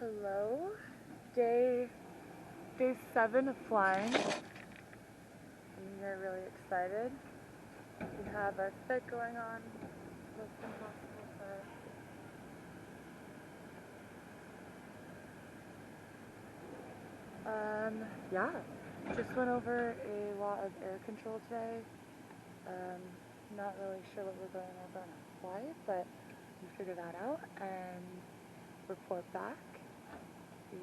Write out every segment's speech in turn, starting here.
Hello, day 7 of flying. We are really excited. We have a fit going on. It's impossible for yeah, just went over a lot of air control today. Not really sure what we're going over on a flight, but we figured that out and report back. We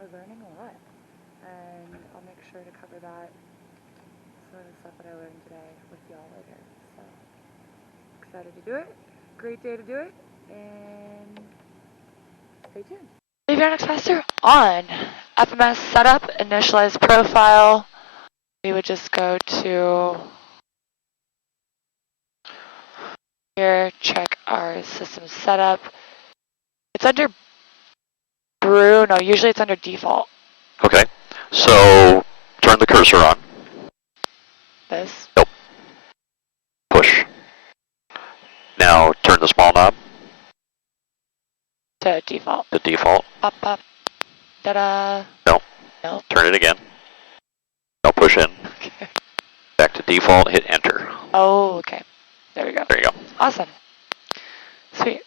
are learning a lot, and I'll make sure to cover that, some of the stuff that I learned today with y'all later. So excited to do it. Great day to do it, and stay tuned. Avionics Master on. FMS setup, initialize profile. We would just go to here, check our system setup. It's under brew, no, usually it's under default. Okay, so turn the cursor on. This? Nope. Push. Now turn the small knob. To default. To default. Pop, pop. Ta-da. No. No. Turn it again. Now push in. Okay. Back to default, hit enter. Oh, okay. There we go. There you go. Awesome. Sweet.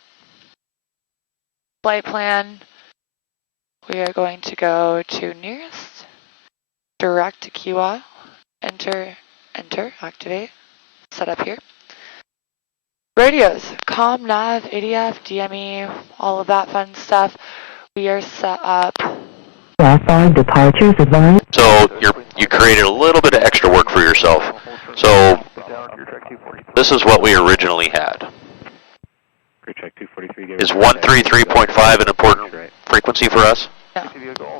Flight plan. We are going to go to nearest, direct to QA, enter, activate, set up here. Radios, comm, nav, ADF, DME, all of that fun stuff. We are set up. Wi-Fi departures advised. So you created a little bit of extra work for yourself. So this is what we originally had. Is 133.5 an important frequency for us? No.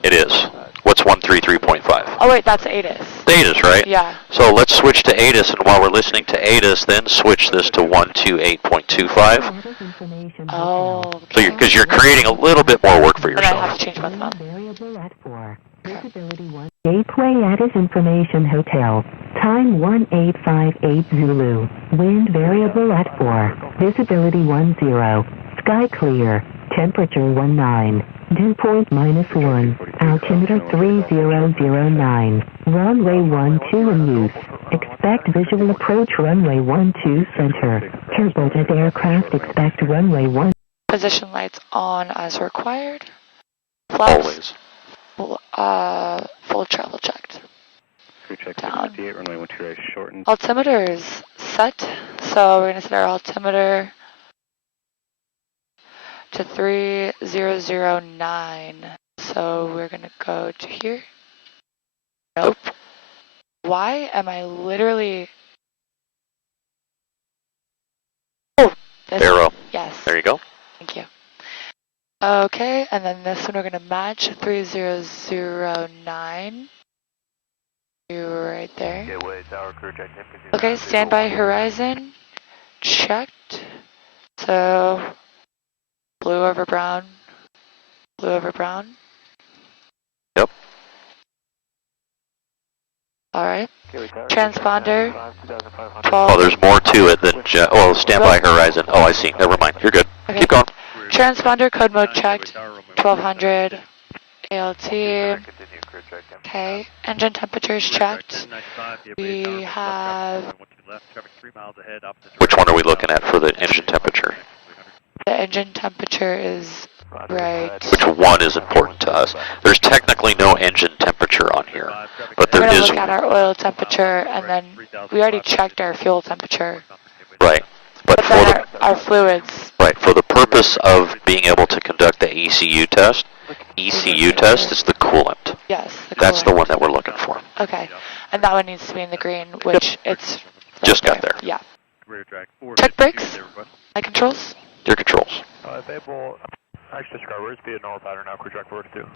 It is. What's 133.5? Oh wait, that's ATIS. ATIS, right? Yeah. So let's switch to ATIS, and while we're listening to ATIS, then switch this to 128.25. Oh, So because you're creating a little bit more work for then I have yourself. to change both of them. Variable at 4. Visibility 1. Gateway Addis Information Hotel. Time 1858 Zulu. Wind variable at 4. Visibility 10. Sky clear. Temperature 19. Dew point -1. Altimeter 3009. Runway 12 in use. Expect visual approach runway 12 center. Turbulent aircraft expect runway 1. Position lights on as required. Flaps. Always. Full travel checked. Crew check Down. 58, runway 12 shortened. Altimeter is set, so we're going to set our altimeter to 3009. So we're going to go to here. Nope. Why am I literally... Oh, this Arrow. Yes. There you go. Thank you. Okay, and then this one we're going to match 3009. Right there. Okay, standby horizon. Checked. So, blue over brown. Blue over brown. Yep. Alright. Transponder. 12. Oh, there's more to it than standby horizon. Oh, I see. Never mind. You're good. Okay. Keep going. Transponder code mode checked. 1200. ALT. Okay. Engine temperatures checked. We have... Which one are we looking at for the engine temperature? The engine temperature is right. Which one is important to us? There's technically no engine temperature on here, but We're there going to is. look at our oil temperature, and then we already checked our fuel temperature. Right. But for then the our fluids. right, for the purpose of being able to conduct the ECU test is the coolant. Yes. That's the one that we're looking for. Okay. And that one needs to be in the green, which it's... Just got there. Yeah. Check brakes. My controls. Your controls. Available, access scrubbers, be a null pattern now, crew track 452.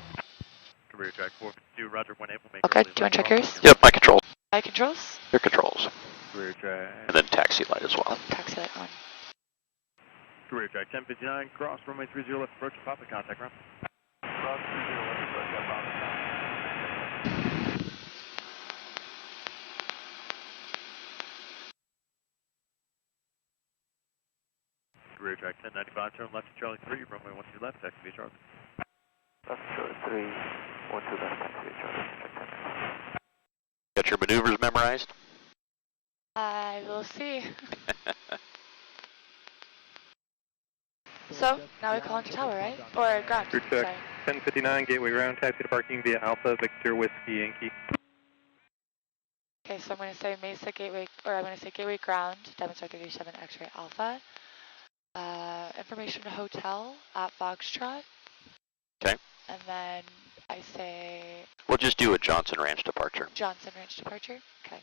Career track 452, Roger 18, we'll make Okay, do you want to check yours? Yep, my controls. My controls. Your controls. Career track. And then taxi light as well. Taxi light on. Career track 1059, cross runway 30 left approach, pop the contact ramp. Cross 30 left approach, pop the contact. Career track 1095, turn left to Charlie 3, runway 12 left, taxi via Charlie. 312 left, taxi, Charlie. Got your maneuvers memorized? I will see. So, now we call into tower, right? Or ground, Crew check, sorry. 1059, gateway ground, taxi to parking via Alpha, Victor, Whiskey, Yankee. Okay, so I'm going to say Mesa Gateway, or I'm going to say Gateway Ground, Diamond Star 37 X-Ray Alpha. Information to hotel at Foxtrot. Okay. And then I say We'll just do a Johnson Ranch departure. Johnson Ranch departure. Okay.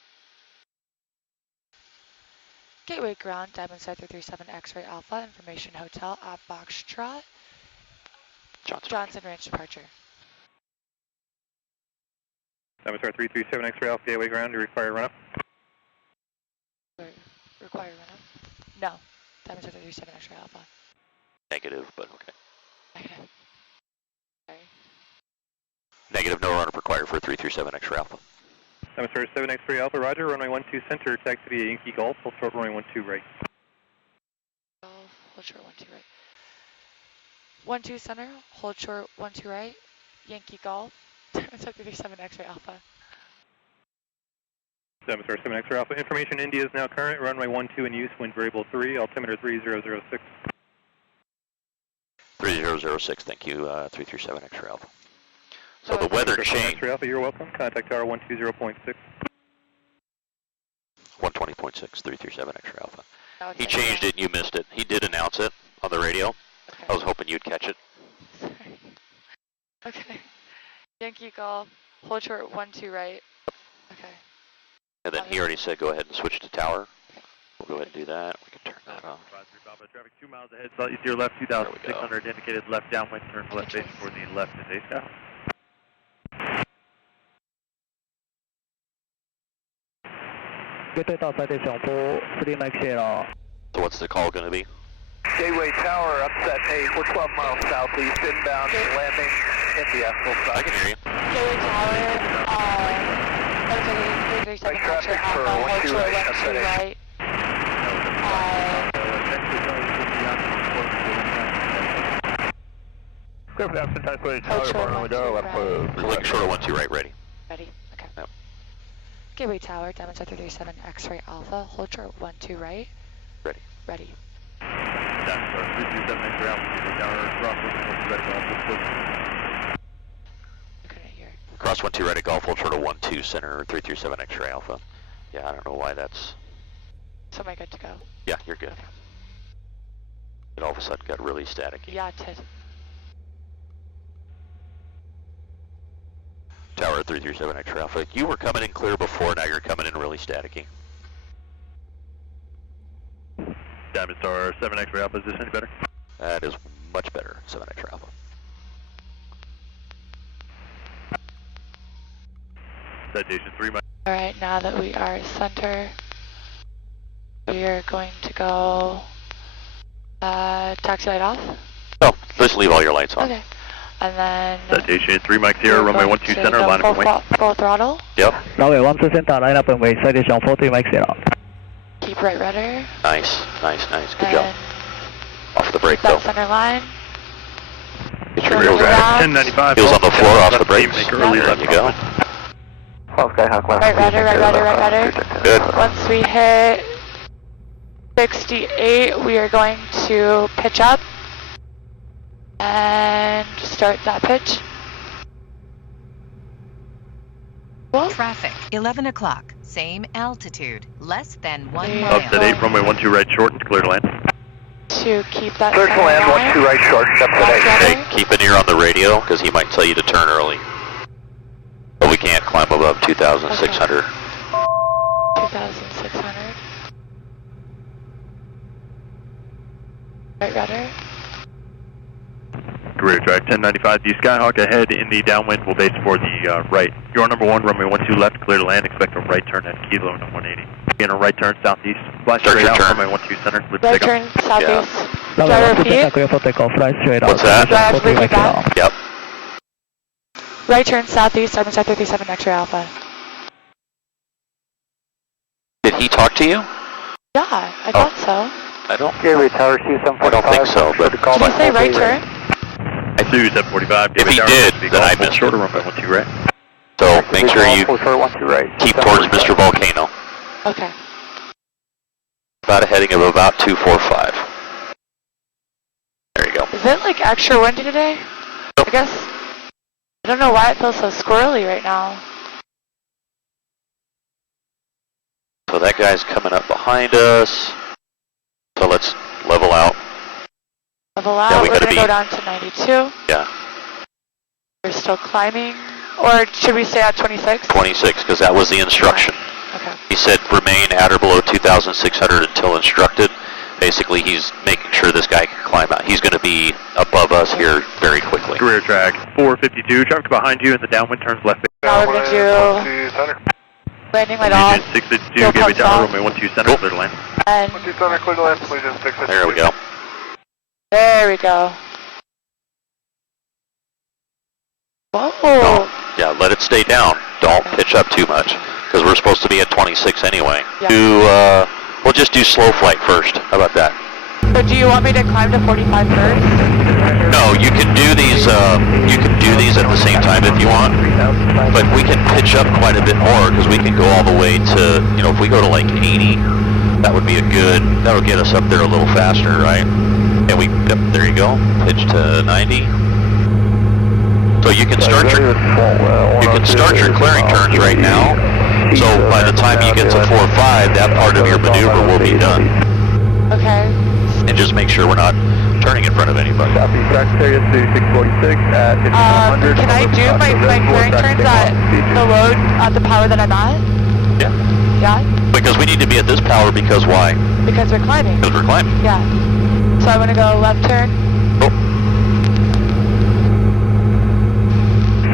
Gateway Ground, Diamond Star 337 X-Ray Alpha. Information hotel at Foxtrot. Johnson Ranch departure. Diamond Star 337 X-Ray Alpha, gateway ground, you require run-up? Require run-up? No. Diamond Star 337 X-Ray Alpha. Negative, but okay. Negative. Sorry. Negative, no run-up required for 337 X-Ray Alpha. Diamond Star 7 X-Ray Alpha, roger, runway 12 center, taxi via Yankee Golf, full short runway 12 right. Hold short 12 right. 12 center, hold short 12 right, Yankee Golf, Diamond Star 337 X-Ray Alpha. Diamond Star 7 X-Ray Alpha, information India is now current, runway 12 in use, wind variable 3, altimeter 3006. 3006, thank you, 337 X-Ray Alpha. So the weather changed. X-Ray Alpha, you're welcome, contact tower 120.6. 120.6, 337 X-Ray Alpha. No, He changed it and you missed it. He did announce it on the radio. Okay. I was hoping you'd catch it. Sorry. Okay. Yankee Golf, hold short 12 right. Okay. And then he already said go ahead and switch to tower. We'll go ahead and do that. We can turn that off. Traffic 2 miles ahead, slightly to your left, 2,600 indicated left downwind, turn left base for the left is A-Scout. So what's the call going to be? Gateway Tower, upset 8, we're 12 miles southeast, inbound, landing, India, full stop. I can hear you. Gateway Tower, Light traffic for 12 right, upset 8. Clear for the absent Taxi Tower, runway go, left Link short of 12 right, ready. Ready? Okay. Yep. Gateway Tower, Diamond Star 337 X-Ray Alpha, hold short 12 right. Ready. Ready. Diamond Star 337 X-Ray Alpha, Gateway Tower, cross I couldn't hear. Cross 12 right at Golf, hold short of 12 center, 337 X-Ray Alpha. Yeah, I don't know why that's... So am I good to go? Yeah, you're good. It all of a sudden got really staticky. Yeah, it did. Tower 337 X-Ray Alpha. You were coming in clear before, now you're coming in really staticky. Diamond Star 7 X-Ray Alpha, is this any better? That is much better, 7 X-Ray Alpha. Citation 3 miles. Alright, now that we are center, we are going to go taxi light off. Oh, just leave all your lights on. Okay. And then Citation 3 Mike 0, runway 12 center, line up and wait. Full throttle. Yep. Runway 12 center, line up and wait. Citation 40 Mike 0. Keep right rudder. Nice, nice, nice. Good job. And Off the brake that though. center line. Get your Turn wheels around. back. 1095. Heels on the floor, off the brakes. Make There early you left go. Right rudder, right rudder, right rudder. Good. Once we hit 68, we are going to pitch up and start that pitch. Traffic, 11 o'clock, same altitude, less than 1 Yeah. mile. Upset 8, runway 12 right short and clear to land. To keep that Clear to center land, line. 12 right short, Left upset 8. Hey, keep an ear on the radio, because he might tell you to turn early. But we can't climb above 2,600. 2,600. Right rudder. Rear drive 1095, the Skyhawk ahead in the downwind will base for the right. You're on number 1, runway 12 left, clear to land, expect a right turn at kilo and 180. In a right turn southeast, fly Start straight your out, turn. runway 12 center, lift Right takeoff. turn southeast. Runway Driver 12 center, feet. clear for takeoff, fly straight out. What's that? Drive 40 Mike Mike 0. Yep. Right turn southeast, Diamond Star 337 X-Ray Alpha. Did he talk to you? Yeah, I thought so. I don't. Gateway Tower 2745. I don't think so, but Did you say right turn? I Pursuit 745. If he did, then I missed shorter it. runway 12 right. So make sure you keep towards Mr. Volcano. Okay. About a heading of about 245. There you go. Is it like extra windy today? I guess. I don't know why it feels so squirrely right now. So that guy's coming up behind us. So let's level out. Level out, Yeah, we we're gotta going to be- go down to 92. Yeah, We're still climbing. Or should we stay at 26? 26, because that was the instruction. Okay. He said remain at or below 2,600 until instructed. Basically, he's making sure this guy can climb out. He's going to be above us here very quickly. Rear track 452. Traffic behind you, and the downwind turns left. Now we're going to do landing light off. 652, Fuel gateway pumps down, off. runway 12 center, clear to land. And There we go. there we go. Whoa. Oh, yeah, let it stay down. Don't pitch up too much, because we're supposed to be at 26 anyway. Yeah. We'll just do slow flight first. How about that? So do you want me to climb to 45 first? No, you can do these. You can do these at the same time if you want, but we can pitch up quite a bit more because we can go all the way to. You know, if we go to like 80, that would be a good. That'll get us up there a little faster, right? And we. Yep, there you go. Pitch to 90. So you can start your. You can start your clearing turns right now. So by the time you get to 4-5, that part of your maneuver will be done. Okay. And just make sure we're not turning in front of anybody. Can I do my clearing turns at the load, at the power that I'm at? Yeah. Yeah? Because we need to be at this power because why? Because we're climbing. Because we're climbing. Yeah. So I'm going to go left turn. Oh.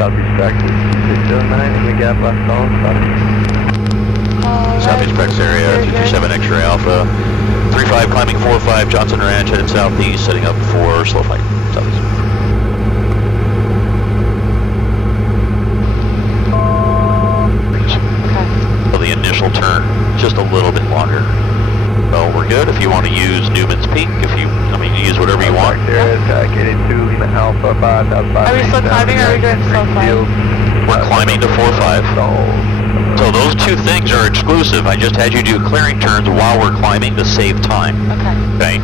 Southeast practice 609 in the gap left on. Southeast Prex area, 227 X-ray Alpha. 35 climbing 45, Johnson Ranch headed southeast, setting up for slow flight. Southeast. Okay. So the initial turn, just a little bit longer. So we're good if you want to use Newman's Peak, use whatever you want. Are we still climbing or are we doing slow flight? We're climbing to 4-5. So those two things are exclusive. I just had you do clearing turns while we're climbing to save time. Okay. Okay?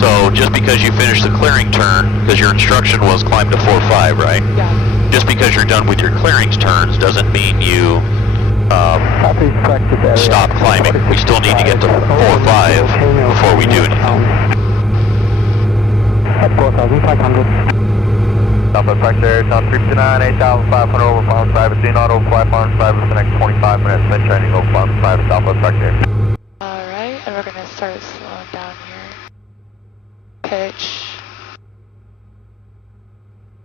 So just because you finished the clearing turn, because your instruction was climb to 4-5, right? Yeah. Just because you're done with your clearings turns doesn't mean you stop climbing. We still need to get to 4-5 before we do anything. At 4,500. Southwest Practice Area, Town 359, 8,500 over Farms Private, Dean Auto, fly Farms Private for the next 25 minutes, then training over Farms Private, Southwest Practice Area. Alright, and we're going to start slowing down here. Pitch.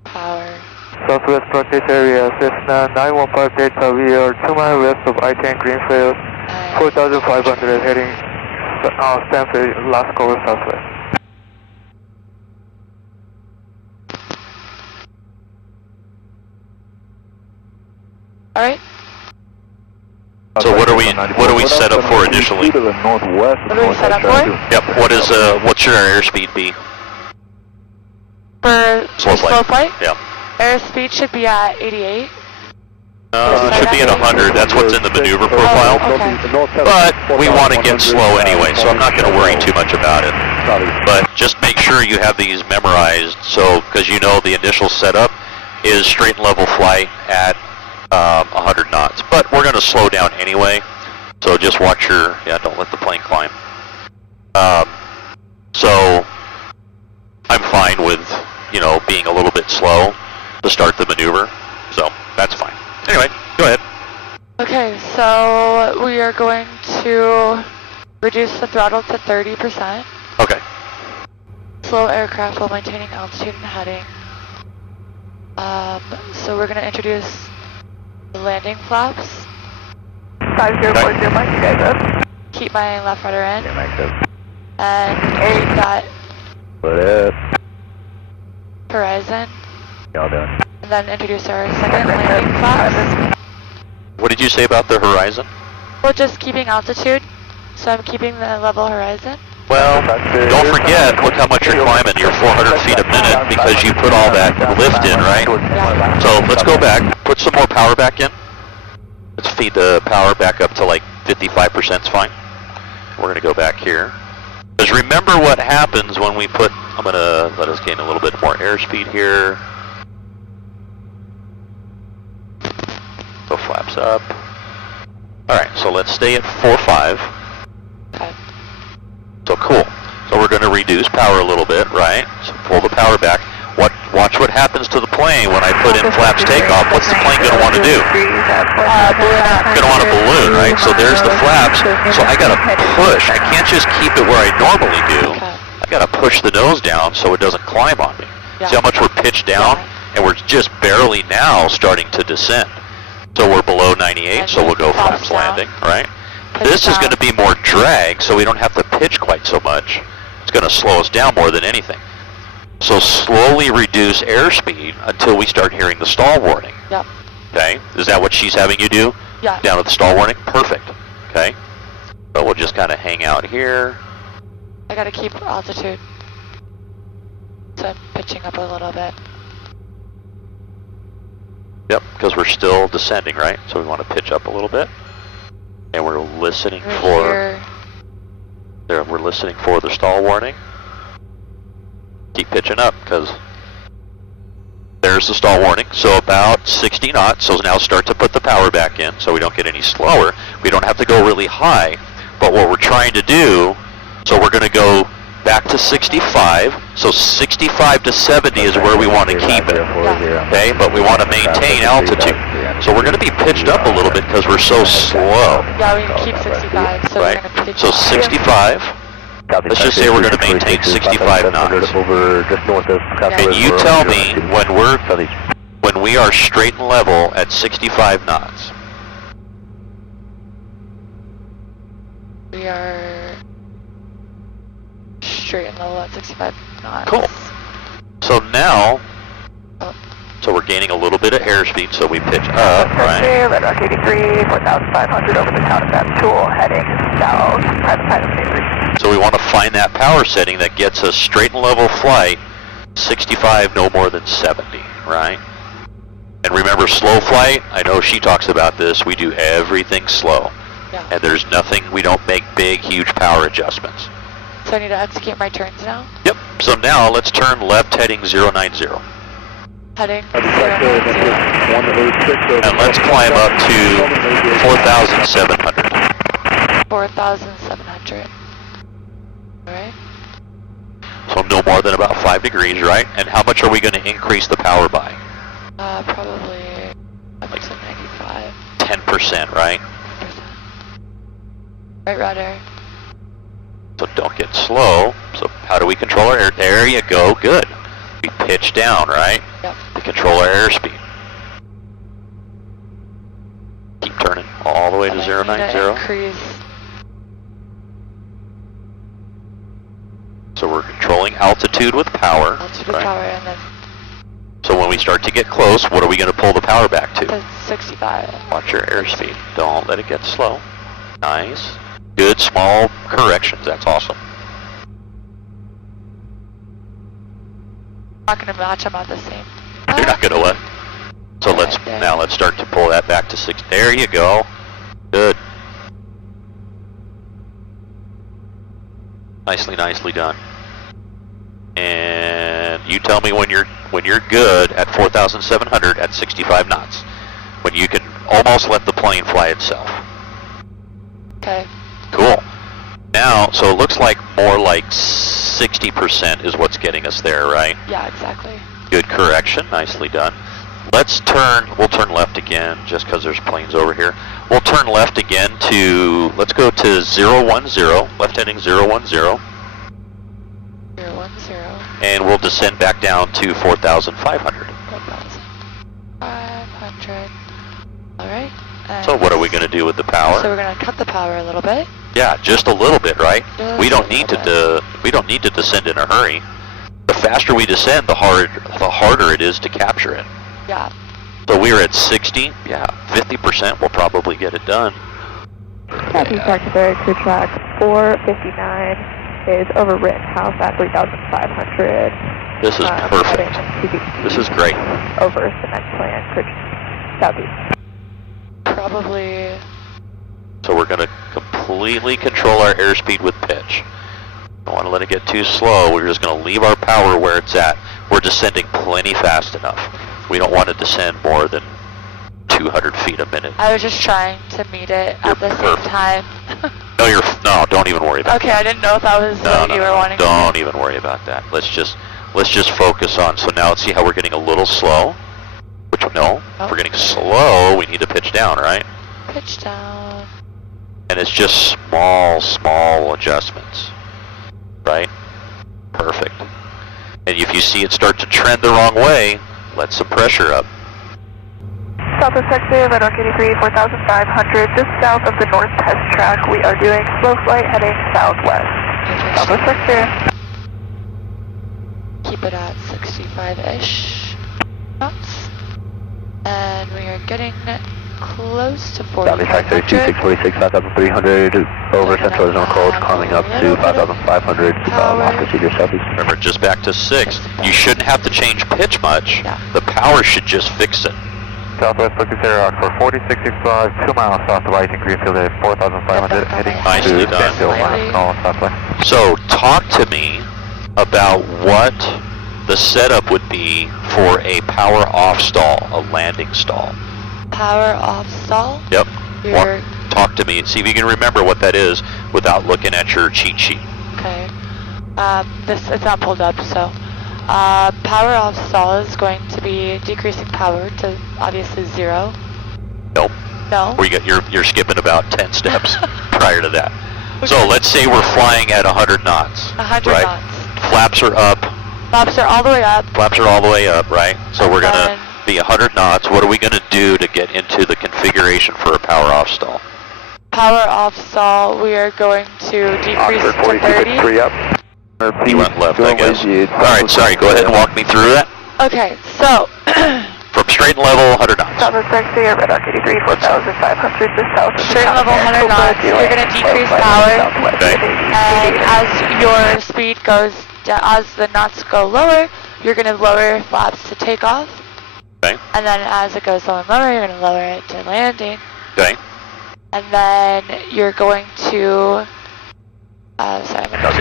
Power. Southwest Practice Area, Cessna 915 Delta, we are 2 miles west of I-10 Greenfield, 4,500 heading Stanford, last cover Southwest. Alright. So what are we set up for initially? What are we set up for? Yep. What should our airspeed be? For Slow slow flight. flight? Yeah. Airspeed should be at 88. It should be at 100. That's what's in the maneuver profile. Okay. But we want to get slow anyway, so I'm not going to worry too much about it. But just make sure you have these memorized, so because you know the initial setup is straight and level flight at 100 knots. But we're going to slow down anyway, so just watch don't let the plane climb. So I'm fine with, being a little bit slow to start the maneuver, so that's fine. Anyway, go ahead. Okay, so we are going to reduce the throttle to 30%. Okay. Slow aircraft while maintaining altitude and heading. So we're going to introduce the landing flaps. 5040, Mike, you guys up? Keep my left rudder in. Yeah, Mike's up. And aid that What up? horizon. Y'all doing? And then introduce our second landing flaps. What did you say about the horizon? Well, just keeping altitude. So I'm keeping the level horizon. Well, don't forget, look how much you're climbing. You're 400 feet a minute because you put all that lift in, right? So let's go back, put some more power back in. Let's feed the power back up to like 55% is fine. We're going to go back here. Because remember what happens when we put, I'm going to let us gain a little bit more airspeed here. Go flaps up. Alright, so let's stay at 4.5. Okay. So cool. So we're going to reduce power a little bit, right? So pull the power back. Watch what happens to the plane when I put in flaps takeoff. What's the plane going to want to do? Going to want a balloon, right? So there's the flaps. So I got to push. I can't just keep it where I normally do. I got to push the nose down so it doesn't climb on me. See how much we're pitched down? And we're just barely now starting to descend. So we're below 98, so we'll go flaps landing, right? This is going to be more drag, so we don't have to pitch quite so much. It's going to slow us down more than anything. So slowly reduce airspeed until we start hearing the stall warning. Yep. Okay, is that what she's having you do? Yeah. Down at the stall warning? Perfect. Okay. So we'll just kind of hang out here. I gotta keep altitude. So I'm pitching up a little bit. Yep, because we're still descending, right? So we want to pitch up a little bit. And we're listening for... There, we're listening for the stall warning. Keep pitching up, because there's the stall warning. So about 60 knots, so now start to put the power back in so we don't get any slower. We don't have to go really high, but what we're trying to do, so we're going to go back to 65, so 65 to 70 is where we want to keep it, okay? But we want to maintain altitude. So we're going to be pitched up a little bit because we're so slow. Yeah, we can keep 65, so right? we're going to pitch So 65, let's just say we're going to maintain 65 knots. And you tell me when we are straight and level at 65 knots. We are straight and level at 65 knots. Cool. So now, so we're gaining a little bit of airspeed, so we pitch up, right? Red Rock 83, 4,500 over the count of that tool, heading south, private side of Avery. So we want to find that power setting that gets us straight and level flight, 65, no more than 70, right? And remember, slow flight, I know she talks about this, we do everything slow. Yeah. And there's nothing, we don't make big, huge power adjustments. So I need to execute my turns now? Yep, so now let's turn left heading 090. Heading 090. And let's climb up to 4,700. 4,700. Alright. So no more than about 5 degrees, right? And how much are we going to increase the power by? Probably up to 95. 10%, right? 10%. Right rudder. So don't get slow. So how do we control our air? There you go, good. We pitch down, right? Yep. To control our airspeed. Keep turning all the way to 090. Increase. So we're controlling altitude with power. Altitude right? power, and then So when we start to get close, what are we going to pull the power back to? to 65. Watch your airspeed. Don't let it get slow. Nice. Good small corrections. That's awesome. I'm not going to match them at the same. You're not going to what? So let's start to pull that back to 6. There you go. Good. Nicely done. And you tell me when you're good at 4,700 at 65 knots. When you can almost let the plane fly itself. Okay. Cool. Now, so it looks like more like 60% is what's getting us there, right? Yeah, exactly. Good correction. Nicely done. We'll turn left again, just because there's planes over here. We'll turn left again to, let's go to 010, left heading 010. 010. And we'll descend back down to 4,500. 4,500. Alright. So what are we going to do with the power? So we're going to cut the power a little bit. Yeah, just a little bit, right? We don't need to descend in a hurry. The faster we descend, the harder it is to capture it. Yeah. So we were at 60. Yeah, 50% will probably get it done. Copy, Dr. Barrett, to track 459, is over Rittenhouse at 3,500. This is perfect. This is great. Over cement plant, Bridge southeast. Probably. So we're going to completely control our airspeed with pitch. Don't want to let it get too slow. We're just going to leave our power where it's at. We're descending plenty fast enough. We don't want to descend more than 200 feet a minute. I was just trying to meet it at the same time. No, don't even worry about that. Okay, I didn't know if that was what you were wanting to do. Don't even worry about that. Let's just focus on. So now let's see how we're getting a little slow. If we're getting slow, we need to pitch down, right? Pitch down. And it's just small adjustments, right? Perfect. And if you see it start to trend the wrong way, let some pressure up. Southwest Taxi, Red Rock 83, 4,500, just south of the north test track. We are doing slow flight heading southwest. Southwest Taxi. Keep it at 65-ish knots. And we are getting close to 4,500. 2646, 5,300, over Central Arizona Cold, climbing up to 5,500, off procedure southeast. Remember, just back to 6. You shouldn't have to change pitch much. Yeah. The power should just fix it. Southwest looking Rock for 4065, 2 miles south of Whiting Greenfield at 4,500, heading Nicely to done. Stanfield, last call southwest. So talk to me about what the setup would be for a power off stall, a landing stall. Power off stall? Yep. Talk to me and see if you can remember what that is without looking at your cheat sheet. Okay. It's not pulled up, so. Power off stall is going to be decreasing power to obviously 0. Nope. No? You're skipping about 10 steps prior to that. Okay. So let's say we're flying at 100 knots. 100 right? knots. Flaps are up. Flaps are all the way up. Flaps are all the way up, right? So we're going to be 100 knots. What are we going to do to get into the configuration for a power off stall? Power off stall, we are going to decrease to 30. 3 up. You went left, I guess. Alright, sorry, go ahead and walk me through that. Okay, so. From straight and level, 100 knots. Southwest Taxi, Red Rock 83, 4,500, just south of straight and level, 100 knots. You're going to decrease power. Okay. And as your speed goes down, as the knots go lower, you're going to lower flaps to takeoff. Okay. And then as it goes lower and lower, you're going to lower it to landing. Okay. And then you're going to, sorry, I'm going to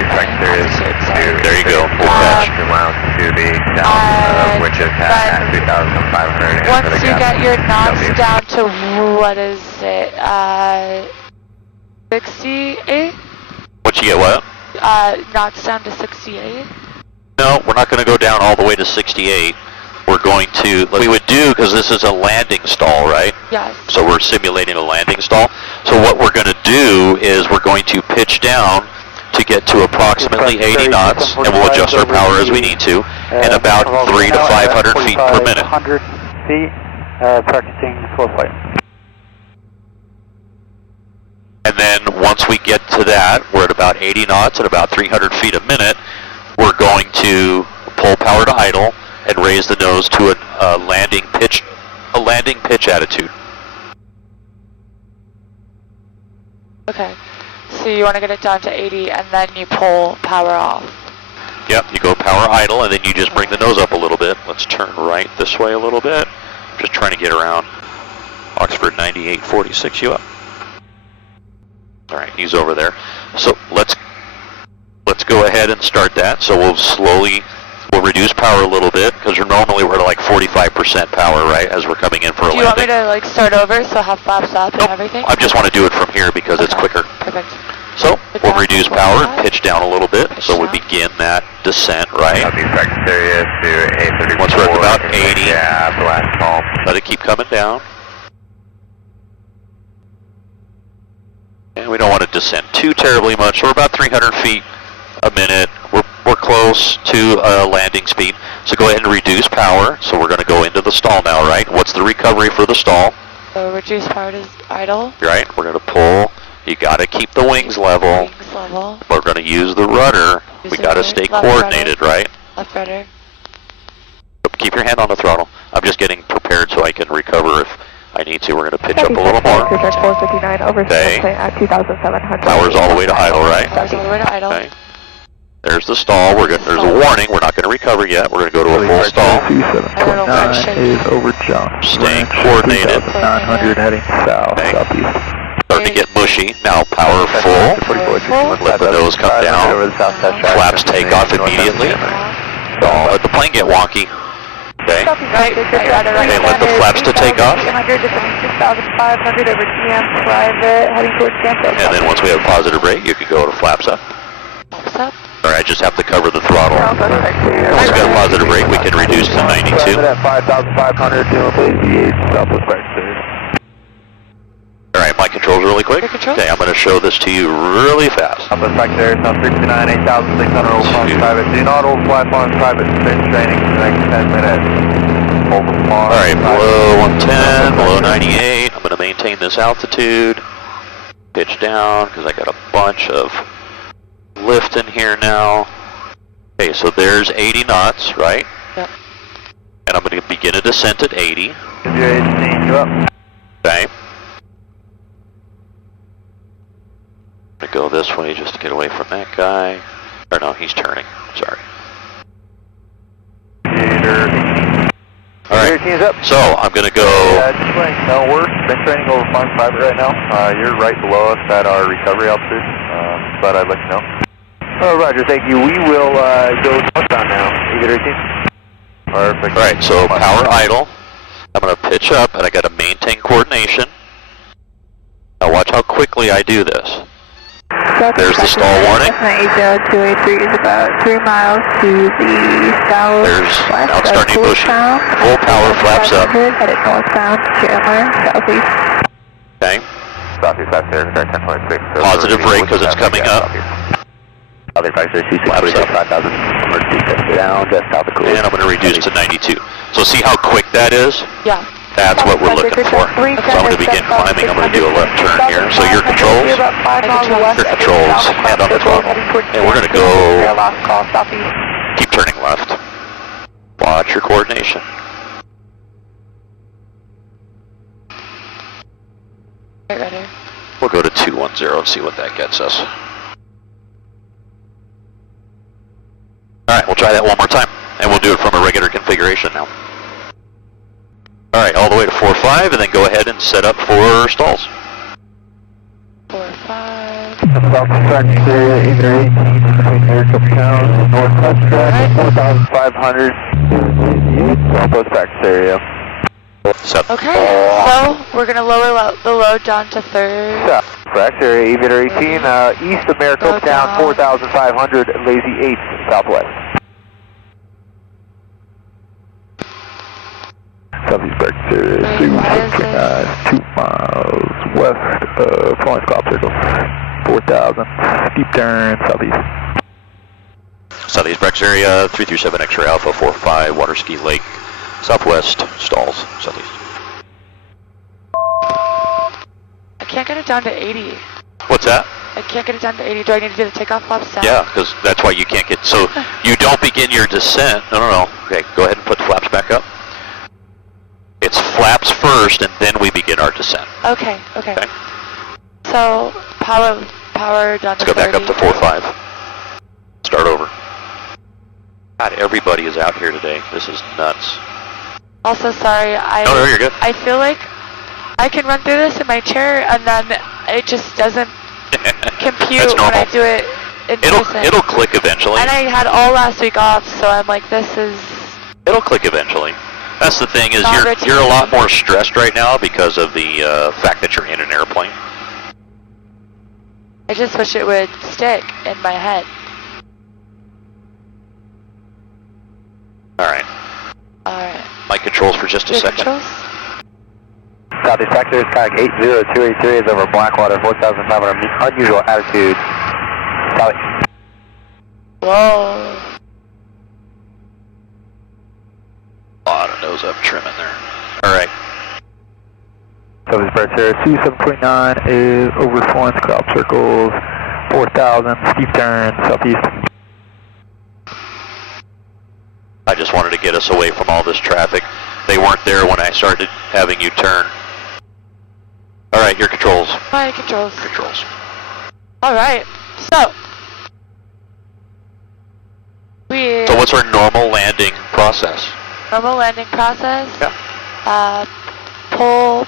there you go. Good catch. 2 miles to the south, which is at 2,500. Once you get your knots down to, what is it, 68? Once you get what? Knots down to 68. No, we're not going to go down all the way to 68. We're going to, we would do, because this is a landing stall, right? Yes. So we're simulating a landing stall. So what we're going to do is we're going to pitch down to get to approximately 80 knots, and we'll adjust our power as we need to, and about 300 to 500 feet per minute. 100 feet, practicing slow flight. And then once we get to that, we're at about 80 knots at about 300 feet a minute. We're going to pull power to idle and raise the nose to a landing pitch attitude. Okay. So you want to get it down to 80 and then you pull power off. Yep, you go power idle and then you just bring the nose up a little bit. Let's turn right this way a little bit. Just trying to get around. Oxford 9846, you up. Alright, he's over there. So let's go ahead and start that. So we'll reduce power a little bit because normally we're at like 45% power, right, as we're coming in for a landing. Do you want me to like start over so have flaps up and everything? I just want to do it from here because it's quicker. Perfect. So we'll reduce power and pitch down a little bit. So we begin that descent, right? Practice area to 834. Once we're at about 80, yeah, the last call. Let it keep coming down. And we don't want to descend too terribly much. So we're about 300 feet a minute. We're close to landing speed. So go ahead and reduce power. So we're going to go into the stall now, right? What's the recovery for the stall? So reduce power to idle. Right. We're going to pull. You got to keep the wings level. Wings level. We're going to use the rudder. We got to stay coordinated, right? Left rudder. Keep your hand on the throttle. I'm just getting prepared so I can recover if I need to. We're going to pitch up a little more. Cruiser 459 over okay. at 2,700. Power's all the way to idle, right? Power's all the way to idle. Okay. There's the stall. There's a warning. We're not going to recover yet. We're going to go to a full stall. 2729 is over jump. Staying coordinated. 900 heading south, southeast. Starting to get mushy. Now power full. Let the nose come down. Flaps take off immediately. Don't let the plane get wonky. Okay. Okay, let the flaps to take off. 6,500 over TM private, heading towards Santos. And then once we have positive rate, you can go to flaps up. Flaps up. Alright, I just have to cover the throttle. Once we got a positive rate, we can reduce to 92. At 5,500, doing Lazy 8, Southwest back series. Alright, my controls really quick. Okay, I'm going to show this to you really fast. Southwest back series, now 69, 8,600, over flying private. Do not overfly flying private, spin training for the next 10 minutes. Alright, below 110, below 98. I'm going to maintain this altitude. Pitch down, because I got a bunch of lift in here now. Okay, so there's 80 knots, right? Yep. And I'm going to begin a descent at 80. You're 18, you up. Okay. I'm going to go this way just to get away from that guy. Or no, he's turning. Sorry. Alright, so I'm going to go... No, we're spin training over flying private right now. You're right below us at our recovery altitude, but I'd let you know. Oh, roger, thank you. We will go southbound now. You get 18? Perfect. Alright, so power idle. I'm going to pitch up, and I got to maintain coordination. Now watch how quickly I do this. There's the stall warning. 80283 is about 3 miles to the south. Now it's starting to push. Full power, flaps up. Headed northbound, Chandler, southeast. Okay. Southeast back there, 1026. Positive rate because it's coming up. Southeast back there, 26, 5,000. Down, just south of cool. And I'm going to reduce to 92. So see how quick that is? Yeah. That's what we're looking for. So I'm going to begin climbing. I'm going to do a left turn here. So your controls, hand on the throttle. And we're going to go, keep turning left. Watch your coordination. Ready. We'll go to 210 and see what that gets us. Alright, we'll try that one more time. And we'll do it from a regular configuration now. Alright, all the way to 4-5, and then go ahead and set up for stalls. 4-5. Southwest area, either 18, between Maricopa Town, Northwest track, 4,500, Southwest back area. Okay, so we're going to lower the load down to third. South back area, Aviator 18, east of Maricopa Town, 4,500, Lazy 8, Southwest. Southeast back area, 2 miles west of flying crop circle, 4,000, steep turn, southeast. Southeast Brex area, 337 X-ray Alpha, 45, Water Ski Lake, southwest, stalls, southeast. I can't get it down to 80. What's that? I can't get it down to 80. Do I need to do the takeoff flaps down? Yeah, because that's why you can't get, so you don't begin your descent. No. Okay, go ahead and put the flaps back up. It's flaps first, and then we begin our descent. Okay. So, power down to 30. Let's go back up to 4-5. Start over. God, everybody is out here today. This is nuts. Also, sorry, No, you're good. I feel like I can run through this in my chair, and then it just doesn't compute when I do it in person. It'll click eventually. And I had all last week off, so I'm like, this is... It'll click eventually. That's the thing, is you're a lot more stressed right now because of the fact that you're in an airplane. I just wish it would stick in my head. Alright. My controls for just a second. Controls? Southeast sector is kayak 80283 is over Blackwater, 4,500, unusual attitude. Southeast. Whoa. A lot of nose up trim in there. Alright. Southeast Brex area, 2729 is over Florence crop circles, 4,000, steep turn, southeast. I just wanted to get us away from all this traffic. They weren't there when I started having you turn. Alright, your controls. My controls. Controls. Alright, so. what's our normal landing process? Normal landing process? Yeah. Pull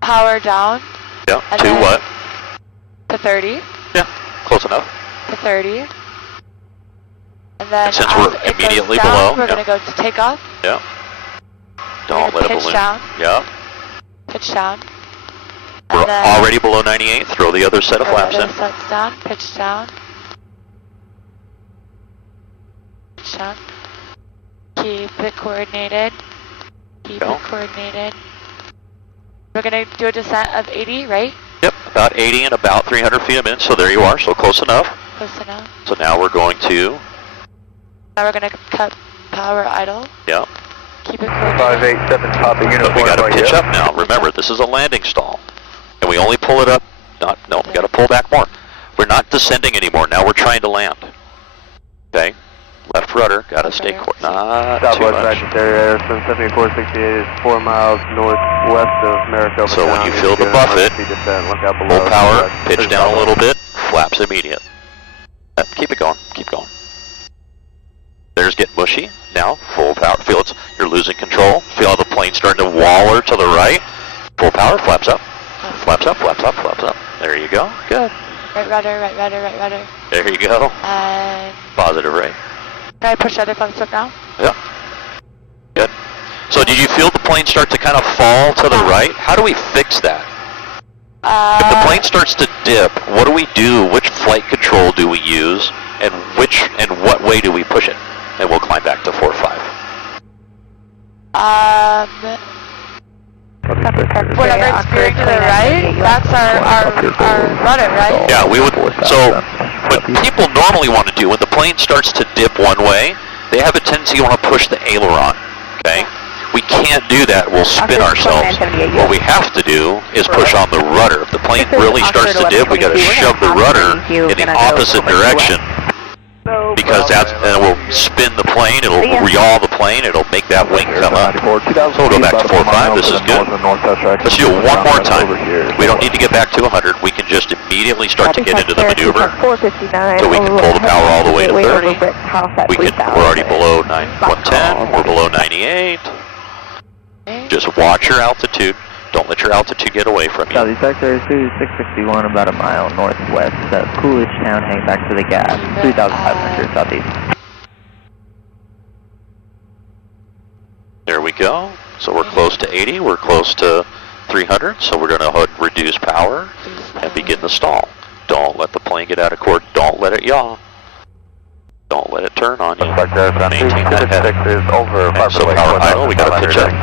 power down. Yeah, and to then what? To 30. Yeah, close enough. To 30. And then And since as we're it immediately goes down, below, we're going to go to takeoff. Yeah. Don't let it pitch balloon. down. Yeah. Pitch down. We're And then already below 98. Throw the other set of throw the flaps other in. sets down. Pitch down. Pitch down. Keep it coordinated. Keep Go. it coordinated. We're going to do a descent of 80, right? Yep, about 80 and about 300 feet a minute. So there you are. So close enough. Close enough. So now we're going to. Now we're going to cut power idle. Yeah. Keep it coordinated. 587 copy, But uniform. we got to right pitch here. up now. Remember, this is a landing stall. And we only pull it up. No, we got to pull back more. We're not descending anymore. Now we're trying to land. Okay. Left rudder. Got to stay not too Southwest much. Sagittarius, 77468 is 4 miles northwest of Maricopa. So when Town. you feel the You're buffet, gonna descent, look out full below. power, Southwest. pitch down a little bit, flaps immediate. Keep it going. Keep going. There's get mushy. Now, full power. Feel it's, you're losing control. Feel how the plane's starting to waller to the right. Full power, flaps up. Flaps up, flaps up, flaps up. There you go. Good. Right rudder, right rudder, right rudder. There you go. And Positive right. can I push the other flaps up now? Yeah. Good. So did you feel the plane start to kind of fall to the right? How do we fix that? If the plane starts to dip, what do we do? Which flight control do we use? And what way do we push it? And we'll climb back to 4-5. Whenever it's veering to the right, that's our rudder, right? Yeah, we would. So what people normally want to do when the plane starts to dip one way, they have a tendency to want to push the aileron. Okay. We can't do that. We'll spin ourselves. What we have to do is push on the rudder. If the plane really starts to dip, we got to shove the rudder in the opposite direction. Because that's, and we'll spin the plane, it'll yaw the plane, it'll make that wing come up. So we'll go back to 4-5, this is good. Let's do it one more time. We don't need to get back to 100, we can just immediately start to get into the maneuver. So we can pull the power all the way to 30. We're already below 110, we're below 98. Just watch your altitude. Don't let your altitude get away from you. Southeast sector 661, about a mile northwest of Coolidge Town, hang back to the gas, 3,500 southeast. There we go. So we're close to 80, we're close to 300, so we're going to reduce power and begin the stall. Don't let the plane get out of court. Don't let it yaw. Don't let it turn on you. Maintain that head. Okay, so power idle, we got to pitch up. We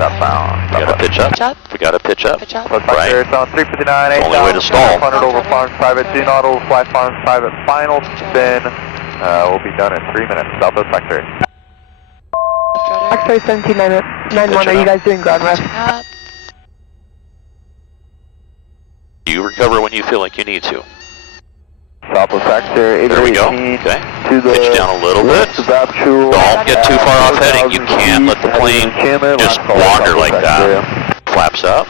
got to pitch up. We got to pitch up. Right. It's on 359, Only way to stall. 500 over Farms Private, do not over fly Farms Private, final spin, will be done in 3 minutes, Southwest Sector. X-ray 1791, are you guys doing ground rest? You recover when you feel like you need to. Southwest Sector, There we go. 818, Okay. to the Pitch down a little bit. Don't get too far off heading. You can't let the plane just wander like that. Flaps up.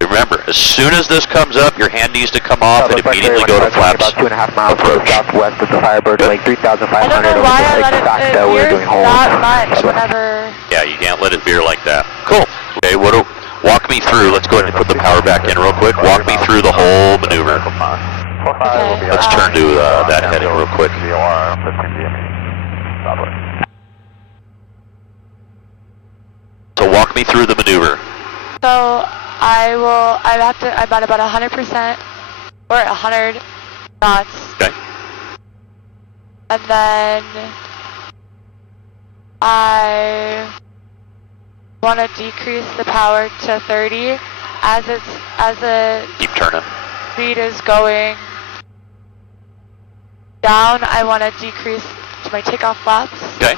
Remember, as soon as this comes up, your hand needs to come off and immediately go to flaps. About 2.5 miles southwest of the Firebird Lake, 3,500 I don't know why I let it we're veer doing hold. that much whenever... Yeah, you can't let it veer like that. Cool. Okay, walk me through. Let's go ahead and put the power back in real quick. Walk me through the whole maneuver. Okay, Let's turn to that heading real quick. So walk me through the maneuver. So I'm at about 100% or 100 knots. Okay. And then I want to decrease the power to 30 as the Keep turning. speed is going down. I want to decrease to my takeoff flaps. Okay.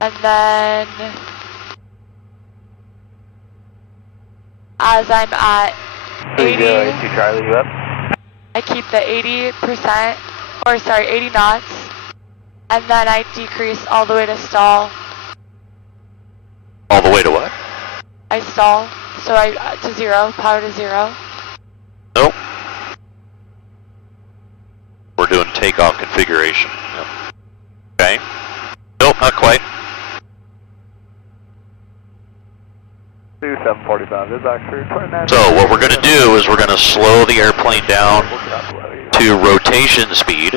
And then as I'm at 80, Charlie, you up? I keep the 80%, or sorry, 80 knots, and then I decrease all the way to stall. All the way to what? I stall, so to zero, power to zero. Nope. We're doing takeoff configuration. Yep. not quite. 2745, this is Oxford 29. So what we're going to do is we're going to slow the airplane down to rotation speed,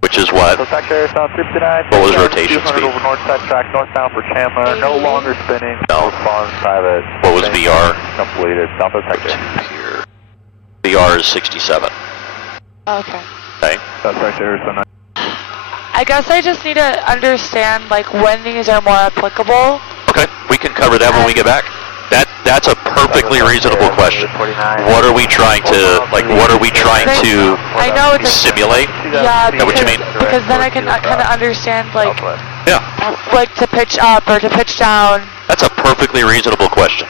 which is what? So Sector South 59. What was rotation 200 speed? over north side track, northbound for Chandler, no longer spinning. No. Response private. What was VR? Completed, Southwest Sector. Here. VR is 67. Okay. Okay. South Sector, so 9. I guess I just need to understand like when these are more applicable. Okay, we can cover that when we get back. That's a perfectly reasonable question. What are we trying to, like, what are we trying to I know it's simulate? Yeah, Is that what you mean? because then I can kind of understand like Yeah, to pitch up or to pitch down. that's a perfectly reasonable question.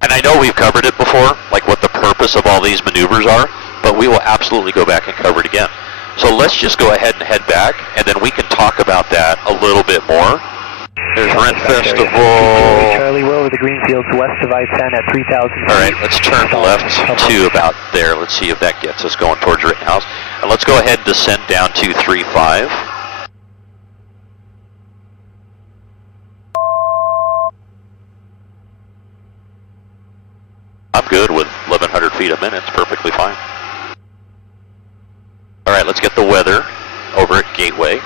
And I know we've covered it before, like what the purpose of all these maneuvers are, but we will absolutely go back and cover it again. So let's just go ahead and head back, and then we can talk about that a little bit more. There's Rent Festival. Charlie, we're over the greenfields west of I-10 at 3,000 feet. All right, let's turn left to about there. Let's see if that gets us going towards Rittenhouse. And let's go ahead and descend down to 35. I'm good with 1,100 feet a minute. It's perfectly fine. All right, let's get the weather over at Gateway.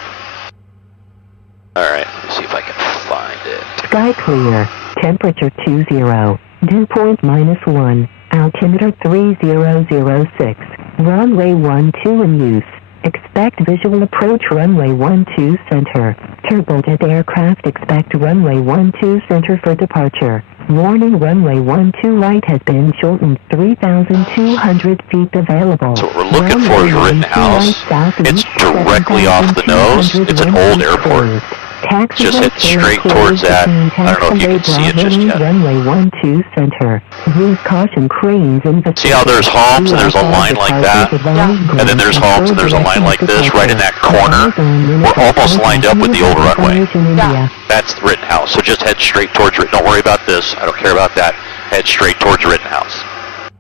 All right, let me see if I can find it. Sky clear. Temperature 20. Dew point -1. Altimeter 3006. Runway 12 in use. Expect visual approach runway 12 center. Turbojet aircraft expect runway 12 center for departure. Warning, runway 12 right has been shortened 3,200 feet available. So what we're looking for is Rittenhouse. It's directly off the nose. It's an old airport. Just head straight towards that. I don't know if you can see it just yet. Runway 12 center. Use caution cranes in the See how there's homes and there's a line like that? And then there's homes and there's a line like this right in that corner. We're almost lined up with the old runway. Yeah. That's Rittenhouse. So just head straight towards Rittenhouse. Don't worry about this. I don't care about that. Head straight towards Rittenhouse.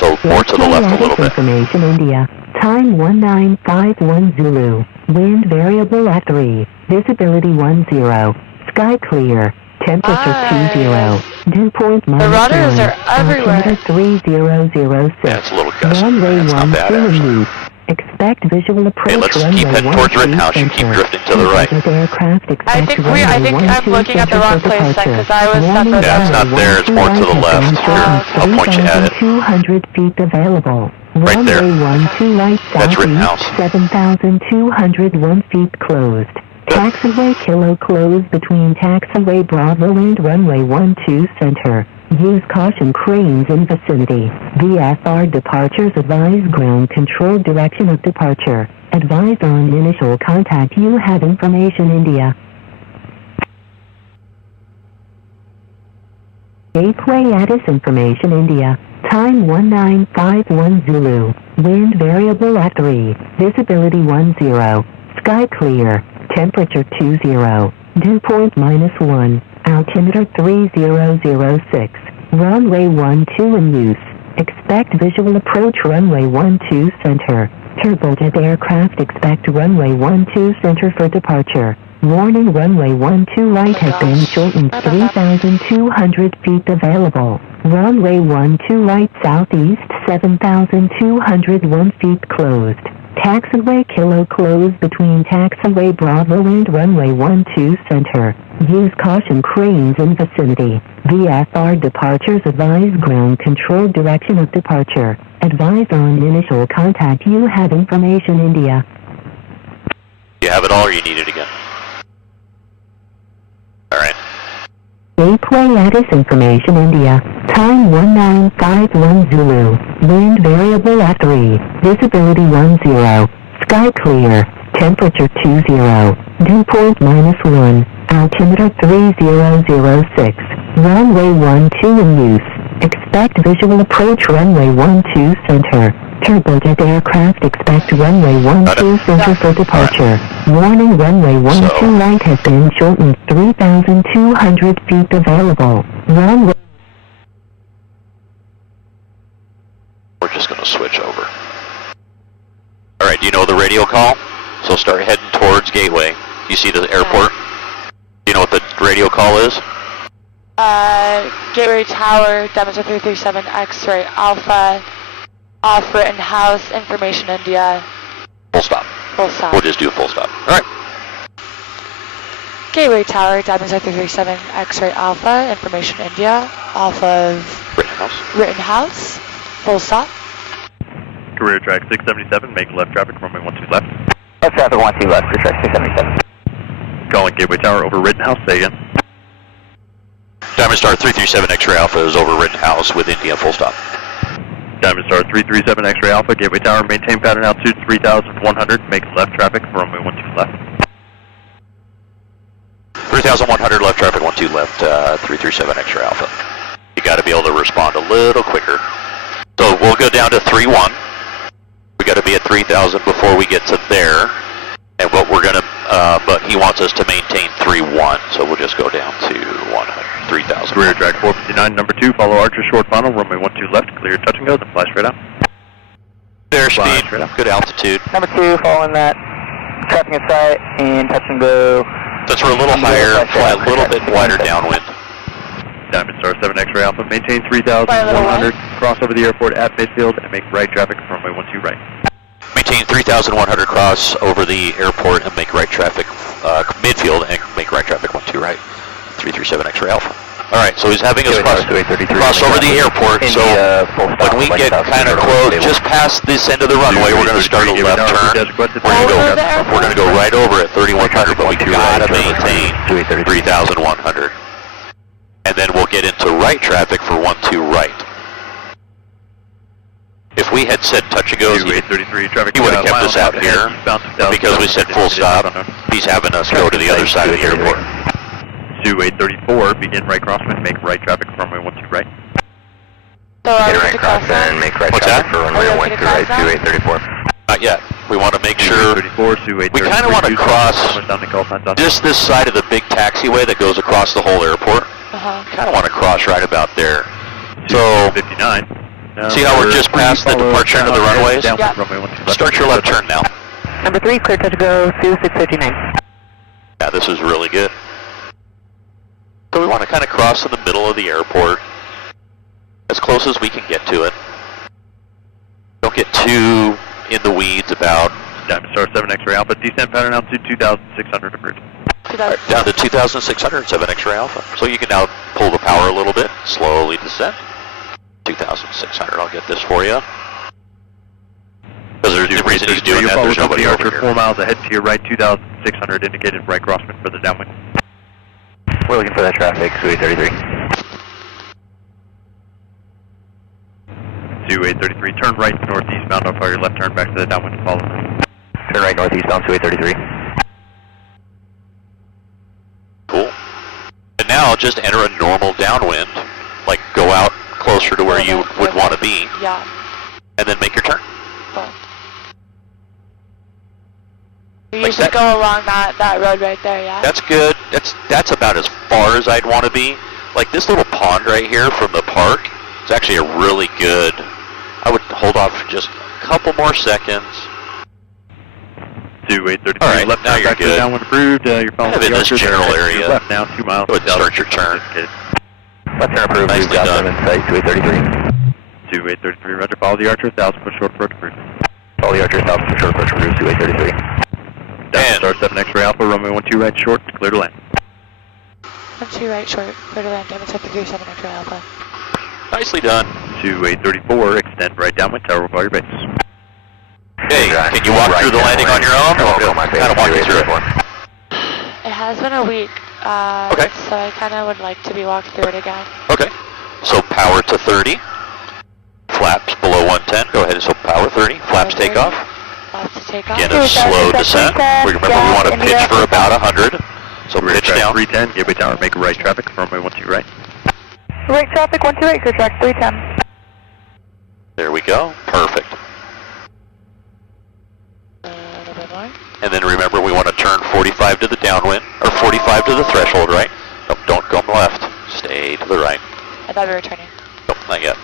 So more to the left a little bit. Information India. Time 1951 Zulu. Wind variable at 3. Visibility 10. Sky clear. Temperature 20. Dew point -1. The rudders are everywhere. Altimeter 3006. Yeah, it's a little gusty. Runway It's not bad, 12 in actually. use. Expect visual approach. Okay, let's runway keep heading towards 12 Rittenhouse. You keep center. drifting to the right. Aircraft I think I'm looking at the wrong place then because I was stuck with Yeah, it's not there. It's more to the left. Here, I'll point you at it. 200 feet available. Right there. Runway 12 right That's southeast, Rittenhouse. 7,201 feet closed. Taxiway Kilo closed between taxiway Bravo and runway 12 center. Use caution cranes in vicinity. VFR departures advise ground control direction of departure. Advise on initial contact. You have information India. Gateway Addis information India. Time 1951 Zulu. Wind variable at 3. Visibility 10. Sky clear. Temperature 20. Dew point -1. Altimeter 3006. Runway 12 in use. Expect visual approach runway 12 center. Turbojet aircraft expect runway 12 center for departure. Warning, runway 12 right has been shortened 3,200 feet available. Runway 12 right southeast 7,201 feet closed. Taxiway Kilo closed between taxiway Bravo and runway 12 center. Use caution cranes in vicinity. VFR departures advise ground control direction of departure. Advise on initial contact. You have information India. You have it all or you need it again? Alright. Gateway Addis information India. Time 1951 Zulu. Wind variable at 3. Visibility 10. Sky clear. Temperature 20. Dew point -1. Altimeter 3006. Runway 12 in use. Expect visual approach runway 12 center. Turbojet aircraft expect runway 12 center for departure. Warning, runway 12 right has been shortened 3,200 feet available. Runway. We're just going to switch over. Alright, do you know the radio call? So start heading towards Gateway. You see the airport? you know what the radio call is? Gateway Tower, Dimension 337, X-ray Alpha, off Rittenhouse, Information India. Full stop. Full stop. We'll just do a full stop. All right. Gateway Tower, Dimension 337, X-ray Alpha, Information India, off of Rittenhouse. Full stop. Career track 677, make left traffic, runway 12 left. Left traffic 12 left, career track 677. Calling Gateway Tower over Rittenhouse, say again. Diamond Star 337 X-ray Alpha is over Rittenhouse with India, full stop. Diamond Star 337 X-ray Alpha, Gateway Tower, maintain pattern altitude 3,100, make left traffic, runway 12 left. 3,100 left traffic, 12 left, 337 X-ray Alpha. You got to be able to respond a little quicker. So we'll go down to 3-1. We got to be at 3,000 before we get to there. And what we're going to, but he wants us to maintain 3-1, so we'll just go down to 3,000. Career track 459, number 2, follow Archer short final, runway 12 left, clear touch and go, then fly straight out. Fair speed, good altitude. Number 2, following that, traffic in sight, and touch and go. Since we're a little higher, fly a little bit wider downwind. Diamond Star 7 X-ray Alpha, maintain 3,100, cross over the airport at midfield, and make right traffic, runway 12 right. Maintain 3,100 cross over the airport and make right traffic, midfield, and make right traffic 12 right. 337 X-ray Alpha. All right, so he's having us cross over the airport, so when we get kind of close, just past this end of the runway, we're going to start a left turn. We're going to go right over at 3,100, but we got to maintain 3,100. And then we'll get into right traffic for 12 right. If we had said touch and goes, he would have kept us out here, but because we said full stop, he's having us go to the other side of the airport. 2834, begin right crosswind, make right traffic for runway 12 right. So Get right crosswind, make right traffic for runway 12 right, 2834. Not yet. We want to make sure, we kind of want to cross just this side of the big taxiway that goes across the whole airport. Kind of want to cross right about there. So, 59. see how we're just past the departure into the runways? Start your left turn now. Number 3, clear touch go to 659. Yeah, this is really good. So we want to kind of cross in the middle of the airport, as close as we can get to it. Don't get too in the weeds about... Diamond Star 7 X-ray Alpha, descent pattern altitude 2,600 approved. Right, down to 2,600, 7 X-ray Alpha. So you can now pull the power a little bit, slowly descend. 2,600, I'll get this for you. Because there's the reason he's doing that, there's nobody over here. 4 miles ahead to your right, 2,600 indicated right crosswind further downwind. We're looking for that traffic, 2833. 2833, turn right northeastbound, off your left turn back to the downwind and follow. Turn right northeastbound, 2833. Cool. And now just enter a normal downwind, like go out closer to where you would want to be. Yeah. And then make your turn. Cool. You usually go along that road right there, yeah? That's good. That's about as far as I'd want to be. Like this little pond right here from the park is actually a really good... I would hold off for just a couple more seconds. 2833, all right, left now you're back to good. the downwind approved. You're following kind of in this general area. Left now, 2 miles. Go ahead and start your turn. Left turn approved, Nicely we've got done. them in sight, 2833. 2833, roger, follow the Archer, 1,000 foot short approach approved. Follow the Archer, 1,000 foot short approach approved, 2833. Diamond Star 7 X-ray Alpha, runway 12 right short, clear to land. 12 right short, clear to land, Diamond Star 337 X-ray Alpha. Nicely done. 2834, extend right downwind, tower will your base. Hey, can you walk through the landing on your own? Or kind of walk you through it? It has been a week, Okay. so I kind of would like to be walked through it again. Okay. So power to 30. Flaps below 110. Go ahead and so power 30. Flaps take off. Flaps to take off. Again, a slow descent. Remember, we want to pitch for about 100. So pitch down. 310, Gateway Tower, make right traffic, runway 12 right. Right traffic 12 right, clear track 310. There we go. Perfect. A little bit more. And then remember, we want to turn 45 to the downwind, or 45 to the threshold, right? Nope, don't go left. Stay to the right. I thought we were turning. Nope, not yet.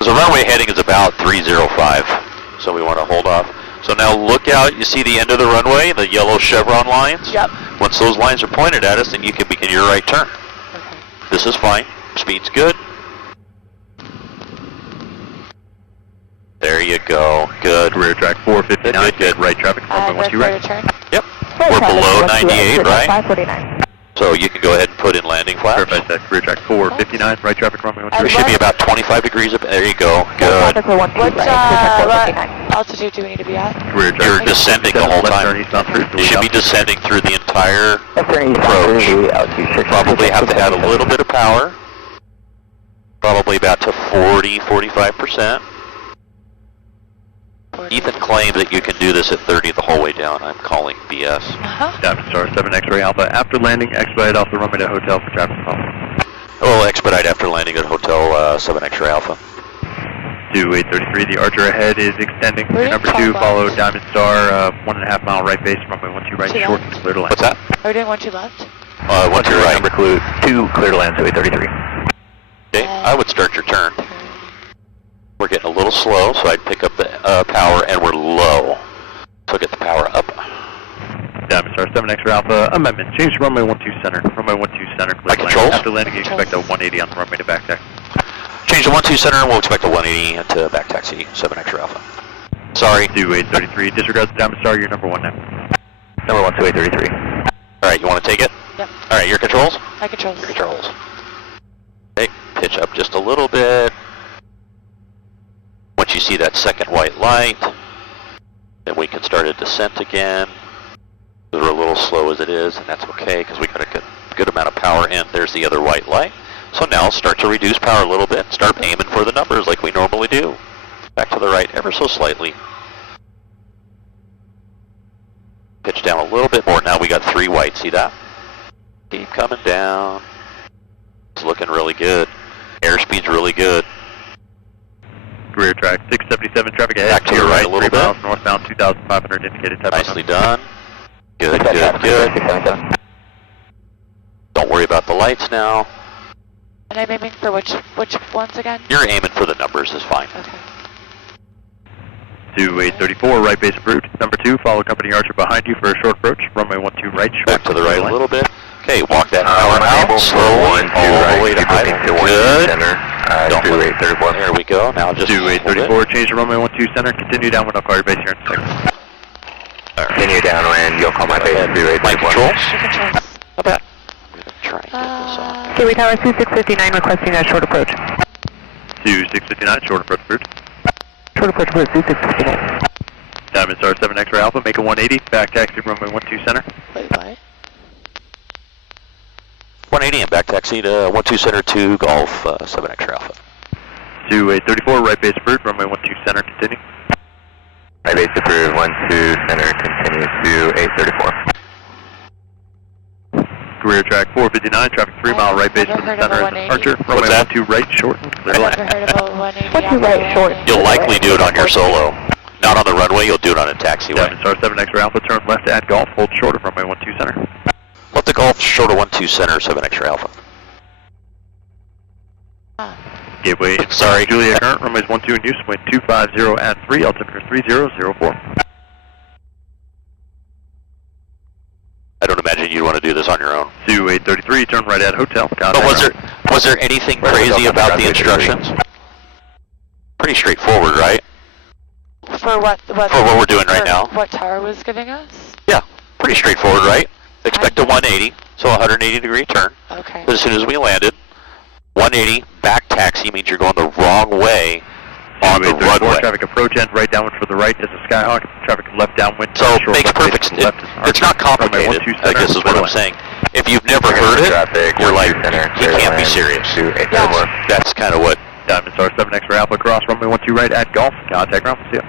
So the runway heading is about 305, so we want to hold off. So now look out, you see the end of the runway, the yellow chevron lines? Yep. When Once those lines are pointed at us, then you can begin your right turn. Okay. This is fine. Speed's good. There you go. Good. Rear track 459. Good. Right traffic. Runway 12 right. Turn. Yep. We're below 98, right? 549. So you can go ahead and put in landing flaps. Perfect. Rear track 459. Right traffic. Runway 12 We should be about 25 degrees up. There you go. Good. What altitude do we need to be at? Rear track. You're descending the whole time. You should be descending through the entire approach. Probably have to add a little bit of power. Probably about to 40-45%. Ethan claimed that you can do this at 30 the whole way down. I'm calling BS. Diamond Star 7 X-ray Alpha. After landing, expedite off the runway to hotel for traffic call. Oh, expedite after landing at Hotel 7 X-ray Alpha. 2833, the Archer ahead is extending. Number 2, follow Diamond Star, 1.5 mile right base, runway 12 right, short and clear to land. What's that? Are we doing 12 left? 12 right. Number 2, clear to land, 2833. Okay, I would start your turn. We're getting a little slow, so I'd pick up the power, and we're low. So get the power up. Diamond Star 7 X-ray Alpha, amendment. Change to runway 12 center. Runway 12 center, clear to land. Controls? After landing, you expect a 180 on the runway to back taxi. Change to 12 center, and we'll expect a 180 to back taxi 7 X-ray Alpha. Sorry. 2833, disregard the Diamond Star, you're number 1 now. Number 1, 2833. Alright, you want to take it? Yep. Alright, your controls? My controls. Your controls. Okay, pitch up just a little bit. Once you see that second white light, then we can start a descent again. We're a little slow as it is, and that's okay, because we got a good amount of power in. There's the other white light. So now start to reduce power a little bit, start aiming for the numbers like we normally do. Back to the right ever so slightly. Pitch down a little bit more. Now we got 3 white, see that? Keep coming down. It's looking really good. Airspeed's really good. Rear track 677, traffic ahead. Back to the right a little bit. Miles, northbound 2,500, indicated type. Nicely done. Good. Don't worry about the lights now. And I'm aiming for which ones again? You're aiming for the numbers is fine. Okay. 2834, right base approved. Number 2, follow company Archer behind you for a short approach. Runway 12 right, short. Back to the right a little bit. Okay, walk that power out slowly all the way to idle. Good. Don't let it, there we go. Now just 2834, change to runway 12 center. Continue downwind. I'll call your base here in a second. Continue downwind, you'll call my base. My controls? Your controls. How bad? I'm going to try and get this off. Gateway Tower 2659 requesting a short approach. 2659, short approach approved. Short approach approved, 2659. Diamond Star 7 X-ray Alpha, make a 180, back taxi runway 12 center. Wait, what? 180 and back taxi to 12 center to Golf 7 X-ray Alpha. 2834, right base approved, runway 12 center, continue. Right base approved, 12 center, continue to 834. Career track 459, traffic 3 mile right base for the center as Archer. Runway 12 right, short and clear to land. I've never heard of a 180. 12 right, short. You'll likely do it on your solo. Not on the runway, you'll do it on a taxiway. Diamond Star 7 X-ray Alpha, turn left at Golf, hold short of runway 12 center. Let the Golf short of 12 center 7 X-ray Alpha. Gateway, sorry. Julia current, runways 12 in use, wind 250 at 3, altimeter 3004. I don't imagine you'd want to do this on your own. 2833, turn right at hotel. But was there anything crazy about the instructions? Pretty straightforward, right? For what For what we're doing right now? What Tower was giving us? Yeah, pretty straightforward, right? Expect a 180, so a 180 degree turn. Okay. But as soon as we landed, 180 back taxi means you're going the wrong way on the runway. Traffic approach end right downwind for the right is a Skyhawk. Traffic left downwind. So it makes perfect sense. It's not complicated, I guess is what I'm saying. If you've never heard it, you're like, he can't be serious. Yeah. That's kind of what. Diamond Star 7 X-ray Alpha, cross runway 12 right at Golf. Contact ground, see ya.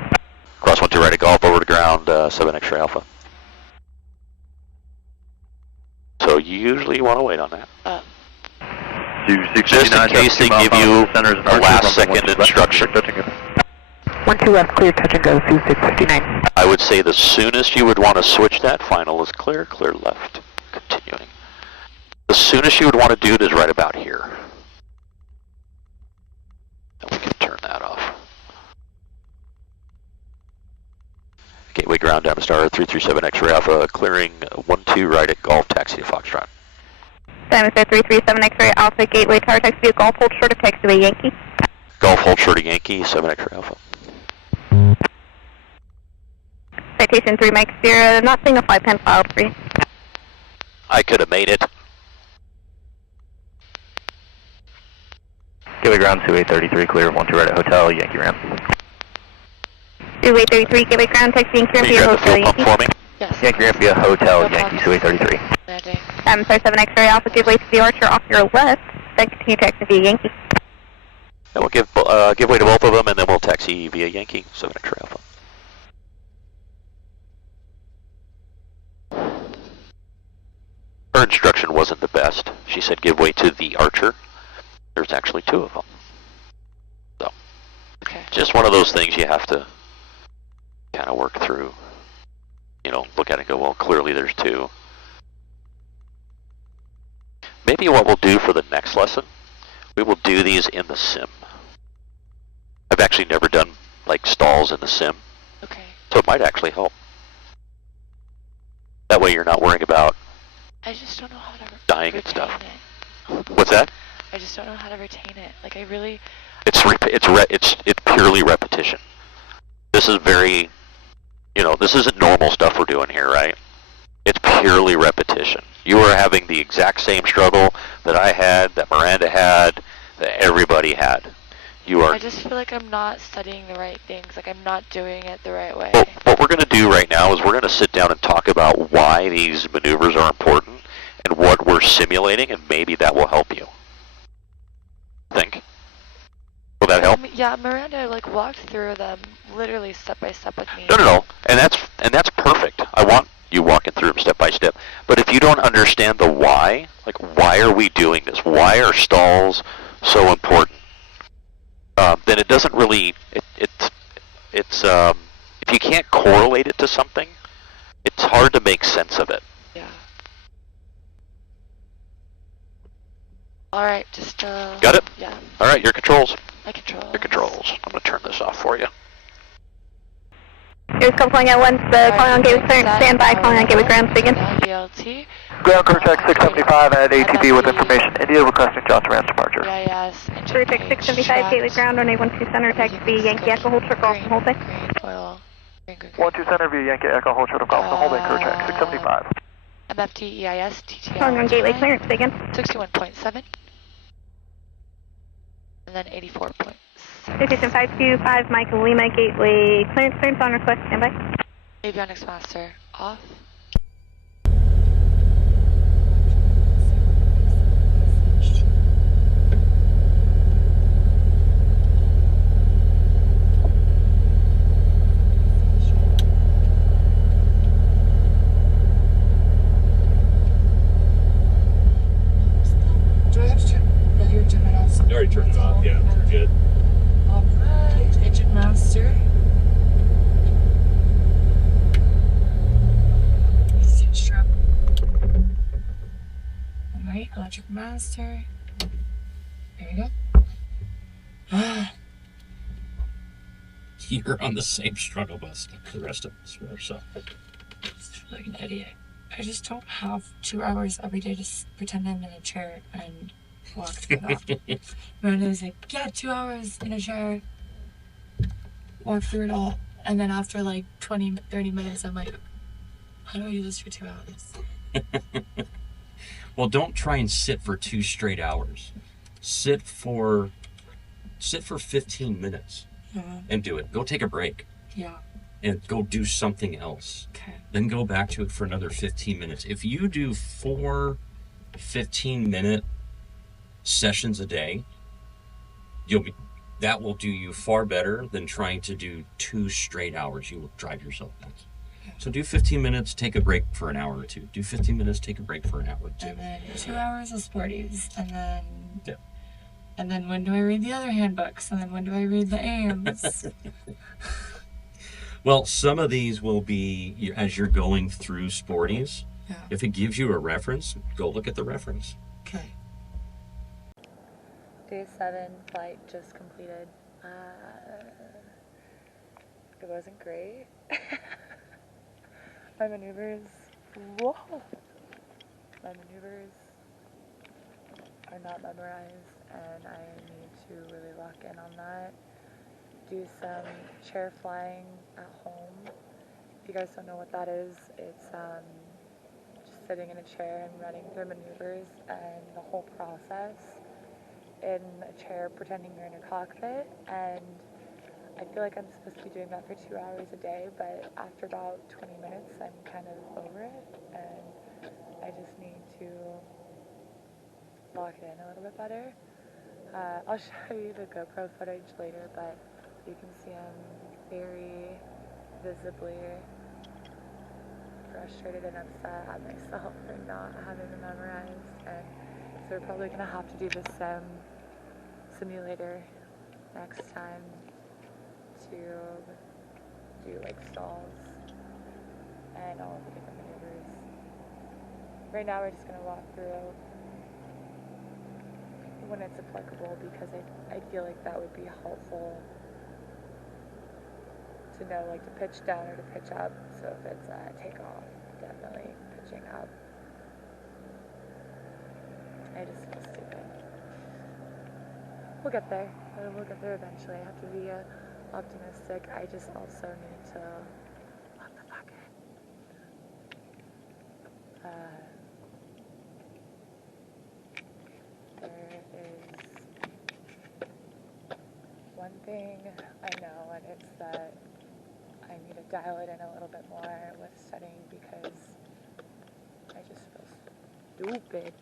Cross 12 right at Golf, over to ground, 7 X-ray Alpha. So usually you want to wait on that. Just in case they give you a last second instruction. 12 left, clear, touch and go, 2659. I would say the soonest you would want to switch that final is clear, clear left, continuing. The soonest you would want to do it is right about here. And we can turn that off. Gateway Gateway ground, Diamond Star 337 X-ray Alpha, clearing 12 right at Golf, taxi to Foxtrot. Diamond Star 337 X-ray Alpha, Gateway Tower, taxi to Golf, hold short of taxiway Yankee. Golf, hold short of Yankee, 7 X-ray Alpha. Citation 3 Mike Sierra, not seeing a flight plan filed for you. I could have made it. Gateway ground, 2833, clear 12 right at Hotel, Yankee ramp. 2833, Gateway ground, taxi Yankee ramp Can you via grab the Hotel fuel pump Yankee. for me? Yes. Yankee ramp via Hotel, Yankee, 2833. Landing. Diamond Star 7 X-ray Alpha, give way to the Archer off your left, then continue taxi via Yankee. And we'll give way to both of them, and then we'll taxi via Yankee, 7 X-ray Alpha. Her instruction wasn't the best. She said give way to the Archer. There's actually 2 of them. So, Okay. just one of those things you have to kind of work through. You know, look at it and go, well, clearly there's 2. Maybe what we'll do for the next lesson, we will do these in the sim. I've actually never done, like, stalls in the sim, Okay. so it might actually help. That way you're not worrying about I just don't know how to dying and retain stuff. it. What's that? I just don't know how to retain it. Like I really. It's purely repetition. This is very, you know, this isn't normal stuff we're doing here, right? It's purely repetition. You are having the exact same struggle that I had, that Miranda had, that everybody had. You are. I just feel like I'm not studying the right things. Like I'm not doing it the right way. Well, what we're going to do right now is we're going to sit down and talk about why these maneuvers are important and what we're simulating, and maybe that will help you. Think? Will that help? Yeah, Miranda like walked through them literally step by step with me. No. And that's perfect. I want you walking through them step by step. But if you don't understand the why, like why are we doing this? Why are stalls so important? Then it doesn't really. It's if you can't correlate it to something, it's hard to make sense of it. Yeah. All right, just Got it? Yeah. All right, your controls. My controls. Your controls. I'm gonna turn this off for you. Here's come flying at once, calling on gateway clearance, stand by, calling on gateway ground, begin. ELT. Ground crew check 675 at ATB with information. India requesting Johnson Ram's departure. Yes. Crew check 675, gateway ground on A12 center, taxi Yankee Echo, hold short, golf and hold bay. Green oil. Green. 12 center via Yankee Echo, hold short of golf, the whole bay, crew check 675. MFT EIS TTL. Calling on gateway clearance, begin. 61.7. And then 84.7. Station 525, Mike Lima, gateway clearance on request, stand by. Avionics master off. Do I have to turn your turn it off? You already turned it off, yeah, we're good. Alright, engine master. Sit strap. Alright, electric master. There you go. You're on the same struggle bus as the rest of us were, so. Just like an idiot. I just don't have 2 hours every day to pretend I'm in a chair and walk through that. Miranda was like, yeah, 2 hours in a chair, walk through it all. And then after like 20, 30 minutes, I'm like, how do I do this for 2 hours? Well, don't try and sit for 2 straight hours. Sit for 15 minutes and do it. Go take a break. Yeah. And go do something else. Okay. Then go back to it for another 15 minutes. If you do 4 15-minute sessions a day, that will do you far better than trying to do 2 straight hours. You will drive yourself nuts. So do 15 minutes, take a break for an hour or 2. Do 15 minutes, take a break for an hour or 2. And then 2 hours of sporties, and then Yeah. And then when do I read the other handbooks? And then when do I read the AIMS? Well, some of these will be as you're going through sporties. Yeah. If it gives you a reference, go look at the reference. Okay. Day 7 flight just completed. It wasn't great. My maneuvers, whoa! My maneuvers are not memorized, and I need to really lock in on that. Do some chair flying at home. If you guys don't know what that is, it's just sitting in a chair and running through maneuvers and the whole process in a chair pretending you're in a cockpit. And I feel like I'm supposed to be doing that for 2 hours a day, but after about 20 minutes I'm kind of over it, and I just need to lock it in a little bit better. I'll show you the GoPro footage later, but you can see I'm very visibly frustrated and upset at myself for not having it memorized, and so we're probably going to have to do the simulator next time to do like stalls and all of the different maneuvers. Right now we're just going to walk through when it's applicable, because I feel like that would be helpful to know, like, to pitch down or to pitch up. So if it's takeoff, definitely pitching up. I just feel stupid. We'll get there. We'll get there eventually. I have to be optimistic. I just also need to lock the fuck in. There is one thing I know, and it's that I need to dial it in a little bit more with studying, because I just feel stupid.